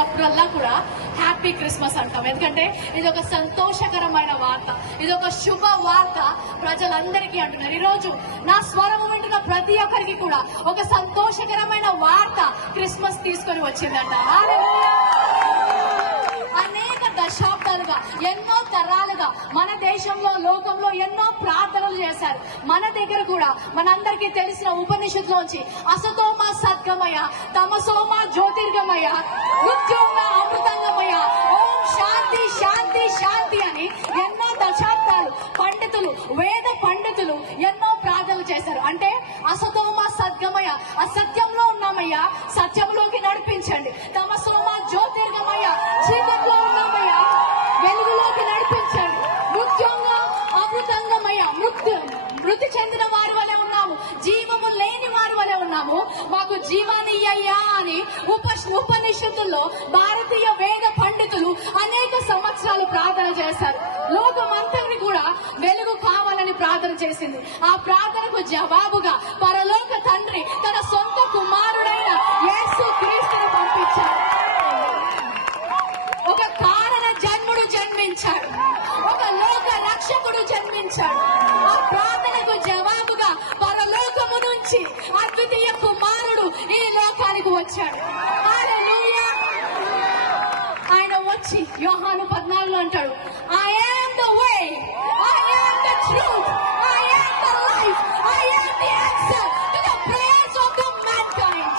అప్పుడల్లా కూడా happy Christmas అంటాం. ఎందుకంటే ఇది ఒక సంతోషకరమైన వార్త, ఇది ఒక శుభ వార్త ప్రజలందరికీ అంటున్నారు. ఈ రోజు నా స్వరము వింటున్న ప్రతి ఒక్కరికి కూడా ఒక సంతోషకరమైన వార్త క్రిస్మస్ తీసుకొని వచ్చిందంట. అనేక దశాబ్దాలుగా, ఎన్నో తరాలుగా మన దేశంలో, లోకంలో ఎన్నో ప్రార్థనలు చేశారు. మన దగ్గర కూడా మనందరికీ తెలిసిన ఉపనిషత్తులోంచి అసతోమ సద్గమయ, తమసోమ జ్యోతిర్గమయ, మృత్యోమ అమృతంగమయ, ఓం శాంతి శాంతి శాంతి అని ఎన్నో దశాబ్దాలు పండితులు, వేద పండితులు ఎన్నో ప్రార్థనలు చేశారు. అంటే అసతోమ సద్గమయ, అసత్యంలో ఉన్నామయ్యా, సత్యంలోకి నడిపించండి. తమసోమ జ్యోతిర్గమయ, చీకట్లో ఉన్నామయ్యా, వెలుగులోకి నడిపించండి. మృత్యోంగ అమృతంగమయ, మృతి చెందిన వారి వలె ఉన్నాము, జీవము లేని వారి వలె ఉన్నాము, మాకు జీవాన్ని ఇయ్యయ్యా అని ఉపనిషత్తుల్లో భారతీయ వేద పండితులు అనేక సంవత్సరాలు ప్రార్థన చేశారు. లోకమంతటిని కూడా వెలుగు కావాలని ప్రార్థన చేసింది. ఆ ప్రార్థనకు జవాబుగా పరలోక తండ్రి తన సొంత కుమారుడైన యేసు క్రీస్తును పంపించాడు. ఒక కారణ జన్ముడు జన్మించాడు, ఒక లోక రక్షకుడు జన్మించాడు. ఆ ప్రార్థనకు జవాబుగా పరలోకము నుంచి అద్వితీయ కుమారుడు ఈ లోకానికి వచ్చాడు. హల్లెలూయా. ఆయన వచ్చి యోహాను 14 అంటాడు, I am the way, I am the truth, I am the life, I am the answer to the prayers of the mankind.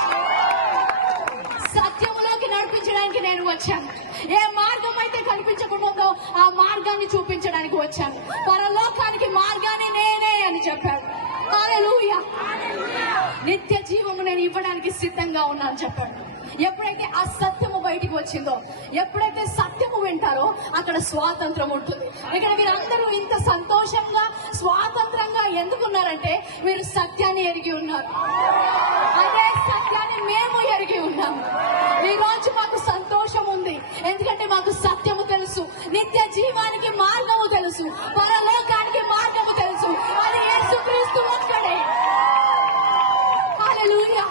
సత్యములోకి నడిపించడానికి నేను వచ్చాను. ఏ మార్గం అయితే కనిపించకుండా ఆ మార్గాన్ని చూపించడానికి వచ్చాను. పరలోకానికి మార్గాన్ని నేనే అని చెప్పాడు. హల్లెలూయా. నిత్య జీవము నేను ఇవ్వడానికి సిద్ధంగా ఉన్నాను చెప్పాడు. ఎప్పుడైతే ఆ సత్యము బయటికి వచ్చిందో, ఎప్పుడైతే సత్యము వింటారో అక్కడ స్వాతంత్రం ఉంటుంది. ఇక్కడ మీరందరూ ఇంత సంతోషంగా, స్వాతంత్రంగా ఎందుకున్నారంటే మీరు సత్యాన్ని ఎరిగి ఉన్నారు. అదే సత్యాన్ని మేము ఎరిగి ఉన్నాము. ఈ రోజు మాకు సంతోషం ఉంది, ఎందుకంటే మాకు సత్యము తెలుసు, నిత్య జీవానికి మార్గము తెలుసు, పరలోకానికి మార్గము తెలుసు. అది యేసుక్రీస్తు ఒక్కడే. హల్లెలూయా.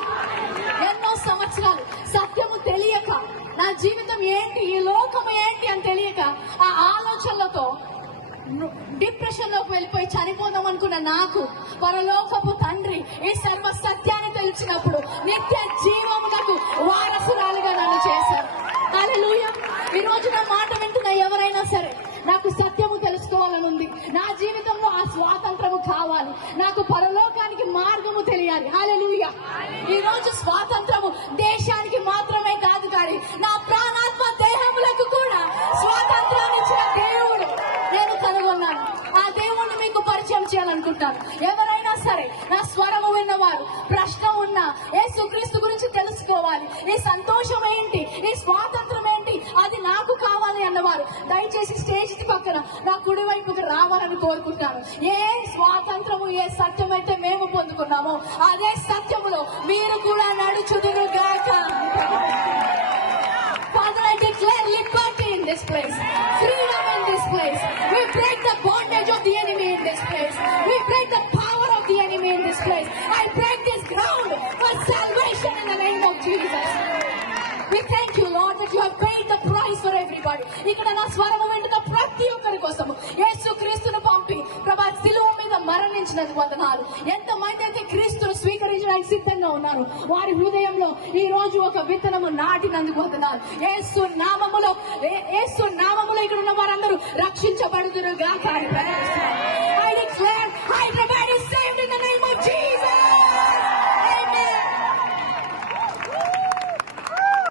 ఎన్నో సంవత్సరాలు సత్యము తెలియక, నా జీవితం ఏంటి, ఈ లోకము ఏంటి అని తెలియక ఆ ఆలోచనలతో డిప్రెషన్ లోకి వెళ్ళిపోయి చనిపోదాం అనుకున్న నాకు పరలోకపు తండ్రి ఈ సర్వ సత్యాన్ని తెలిసినప్పుడు నిత్య జీవమునకు వారసురాలుగా నన్ను చేశారు. హల్లెలూయా. ఈ రోజు నా మాట వింటున్న ఎవరైనా సరే, నాకు సత్యము తెలుసుకోవాలని ఉంది, నా జీవితంలో ఆ స్వాతంత్రము కావాలి, నాకు పరలోకానికి మార్గము తెలియాలి. హల్లెలూయా. ఈ రోజు స్వాతంత్రము దేశానికి మాత్రమే కాదు, కానీ నా ప్రాణాత్మ దేహములకు కూడా స్వాతంత్రాన్ని ఇచ్చిన దేవుడు నేను కనుగొన్నాను. ఆ దేవుణ్ణి మీకు పరిచయం చేయాలనుకుంటాను. ఎవరైనా సరే నా స్వరము విన్నవారు, ప్రశ్న ఉన్నా, యేసుక్రీస్తు గురించి తెలుసుకోవాలి, ఈ సంతోషం ఏంటి, ఈ స్వాతంత్రం ఏంటి, అది నాకు కావాలి అన్నవారు దయచేసి స్టేజ్ పక్కన నా కుడి వైపుకి రావాలని కోరుకుంటాను. ఏ స్వాతంత్రము, ఏ సత్యం అయితే మేము పొందుకున్నామో అదే సత్యములో మీరు కూడా నడుచుదురుగాక. Father, I declare liberty in this place, freedom in this place. We break the bondage of the enemy in this place. We break the power of the enemy in this place. I break this ground for salvation in the name of Jesus. We thank you, Lord, that you have paid the price for everybody. ఇక్కడ నా స్వరము వింటున్న ప్రతి ఒక్కరి కోసము యేసు క్రీస్తును పంపి ప్రభా శిలువ మీద మరణించినందుకు వందనాలు. ఎంతమంది అయితే క్రీస్తును స్వీకరించడానికి సిద్ధంగా ఉన్నారు, వారి హృదయంలో ఈ రోజు ఒక విత్తనము నాటినందుకు వందనాలు. యేసు నామములో ఇక్కడ ఉన్న వారందరూ రక్షించబడుదురుగా కానీ